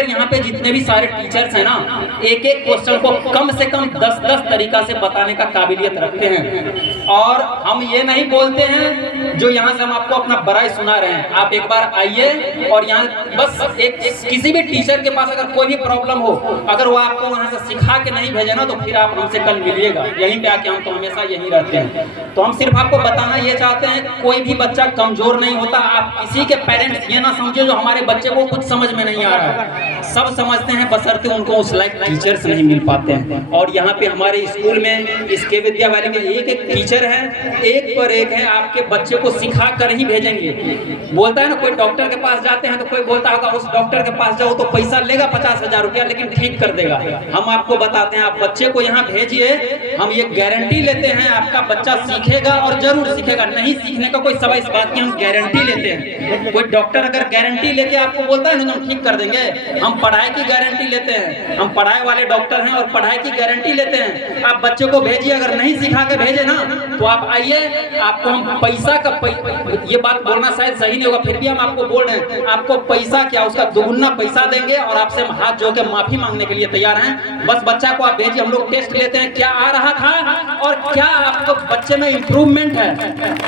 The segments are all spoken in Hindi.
यहाँ पे जितने भी सारे टीचर्स हैं ना, एक एक क्वेश्चन को कम से कम 10-10 तरीका से बताने का काबिलियत रखते हैं। और हम ये नहीं बोलते हैं जो यहाँ से हम आपको अपना बड़ाई सुना रहे हैं। आप एक बार आइए और यहाँ बस एक किसी भी टीचर के पास अगर कोई भी प्रॉब्लम हो, अगर वो आपको वहाँ से सिखा के नहीं भेजे ना, तो फिर आप हमसे कल मिलिएगा यहीं पे आके। हम तो हमेशा यहीं रहते हैं। तो हम सिर्फ आपको बताना ये चाहते हैं, कोई भी बच्चा कमजोर नहीं होता। आप किसी के पेरेंट्स ये ना समझे जो हमारे बच्चे को कुछ समझ में नहीं आ रहा है। सब समझते हैं, बशर्ते उनको उस लायक टीचर्स नहीं मिल पाते हैं। और यहाँ पे हमारे स्कूल में इसके विद्यालय में एक एक टीचर है, एक पर एक है, आपके बच्चे को सिखा कर ही भेजेंगे। बोलता है ना, कोई डॉक्टर के पास जाते हैं तो कोई बोलता होगा उस डॉक्टर के पास जाओ तो पैसा लेगा 50,000 रुपया, लेकिन ठीक कर देगा। हम आपको बताते हैं, आप बच्चे को यहाँ भेजिए, हम ये गारंटी लेते हैं आपका बच्चा सीखेगा और जरूर सीखेगा। नहीं सीखने का कोई सवाल इस बात की हम गारंटी लेते हैं। कोई डॉक्टर अगर गारंटी लेके आपको बोलता है ना तो हम ठीक कर देंगे, हम पढ़ाई की गारंटी लेते हैं। हम पढ़ाई वाले डॉक्टर हैं और पढ़ाई की गारंटी लेते हैं। आप बच्चे को भेजिए, अगर नहीं सिखा के भेजे ना तो आप आइए, आपको हम पैसा का ये बात बोलना शायद सही नहीं होगा, फिर भी हम आपको बोल रहे हैं, आपको पैसा क्या उसका दुगुना पैसा देंगे और आपसे हम हाथ जोड़ के माफी मांगने के लिए तैयार हैं। बस बच्चा को आप भेजिए, हम लोग टेस्ट लेते हैं क्या आ रहा था और क्या आपको बच्चे में इंप्रूवमेंट है।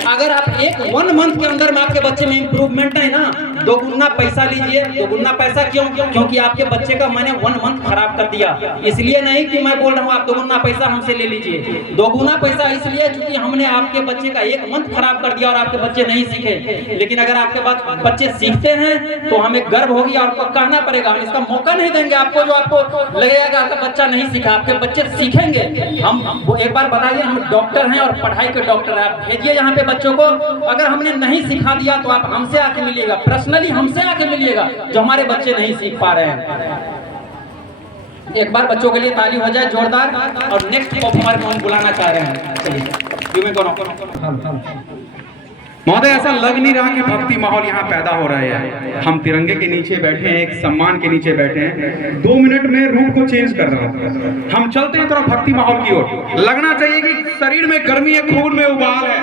अगर आप 1 मंथ के अंदर में आपके बच्चे में इंप्रूवमेंट है ना, दोगुना पैसा लीजिए। दोगुना पैसा क्यों? क्योंकि आपके बच्चे का मैंने 1 मंथ खराब कर दिया। इसलिए नहीं कि मैं बोल रहा हूँ आप दोगुना पैसा हमसे ले लीजिए। दोगुना पैसा इसलिए क्योंकि हमने आपके बच्चे का 1 मंथ खराब कर दिया और आपके बच्चे नहीं सीखे। लेकिन अगर आपके बाद बच्चे सीखते हैं तो हमें गर्व होगी और आपको कहना पड़ेगा। हम इसका मौका नहीं देंगे आपको जो आपको लगेगा कि आपका बच्चा नहीं सीखा। आपके बच्चे सीखेंगे। हम एक बार बताइए, हम डॉक्टर हैं और पढ़ाई के डॉक्टर हैं। आप भेजिए यहाँ पे बच्चों को। अगर हमने नहीं सिखा दिया तो आप हमसे आके मिलिएगा, पर्सनली हमसे आके मिलिएगा जो हमारे बच्चे नहीं सीख पा रहे हैं। एक बार बच्चों के लिए ताली हो जाए जोरदार। और नेक्स्ट परफॉर्मर को हम बुलाना चाह रहे हैं। महोदय, ऐसा लग नहीं रहा कि भक्ति माहौल यहाँ पैदा हो रहा है। हम तिरंगे के नीचे बैठे हैं, एक सम्मान के नीचे बैठे हैं। 2 मिनट में रूट को चेंज कर रहा है। हम चलते हैं थोड़ा भक्ति माहौल की ओर। लगना चाहिए कि शरीर में गर्मी है, खून में उबाल है,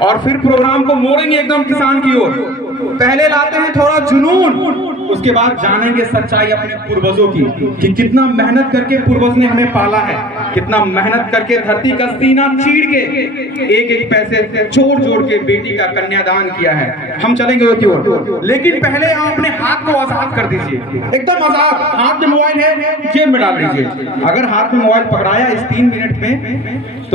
और फिर प्रोग्राम को मोड़ेंगे एकदम किसान की ओर। पहले लाते हैं थोड़ा जुनून, उसके बाद जानेंगे सच्चाई अपने पूर्वजों की कि कितना मेहनत करके पूर्वज ने हमें पाला है, कितना मेहनत करके धरती का सीना चीर के एक एक पैसे जोड़ जोड़ के बेटी का कन्यादान किया है। हम चलेंगे उसकी ओर, लेकिन पहले आप अपने हाथ को आजाद कर दीजिए, एकदम आजाद। हाथ में मोबाइल है, जेब में डाल दीजिए। अगर हाथ में मोबाइल पकड़ाया इस 3 मिनट में तो